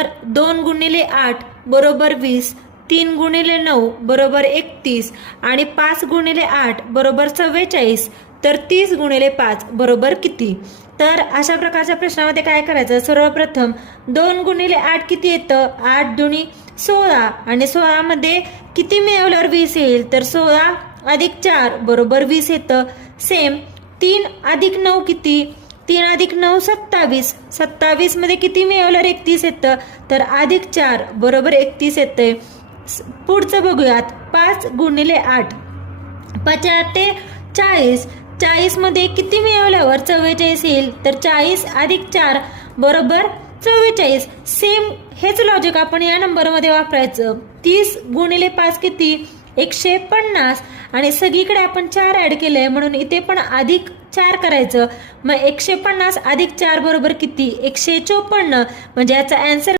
तर 2 गुणिले 8 बरोबर 20, 3 गुणिले 9 बरोबर 31 आणि 5 गुणिले 8 बरोबर 44. तर 30 गुणिले 5 बरोबर किती? तर अशा प्रकारच्या प्रश्नामध्ये काय करायचं, सर्वप्रथम 2 गुणिले 8 किती येतं, 8 दुनी 16 आणि 16 मध्ये किती मिळवल्यावर 20 येईल, तर 16 अधिक 4 बरोबर 20 येतं. सेम 3 अधिक 9 किती, 3 अधिक 9 27, 27 मध्ये किती मिळवल्यावर 31 येतं, तर अधिक 4 बरोबर 31 येते. पुढचं बघूयात, 5 गुणिले 8 55 40, 40 मध्ये किती मिळवल्यावर 44 येईल, तर 40 अधिक 4 बरोबर 44. सेम हेच लॉजिक आपण या नंबरमध्ये वापरायचं. 30 गुणिले 5 किती, 150 आणि सगळीकडे आपण 4 ऍड केलंय म्हणून इथे पण अधिक 4 करायचं. मग 150 अधिक 4 बरोबर किती, 154. म्हणजे याचा आन्सर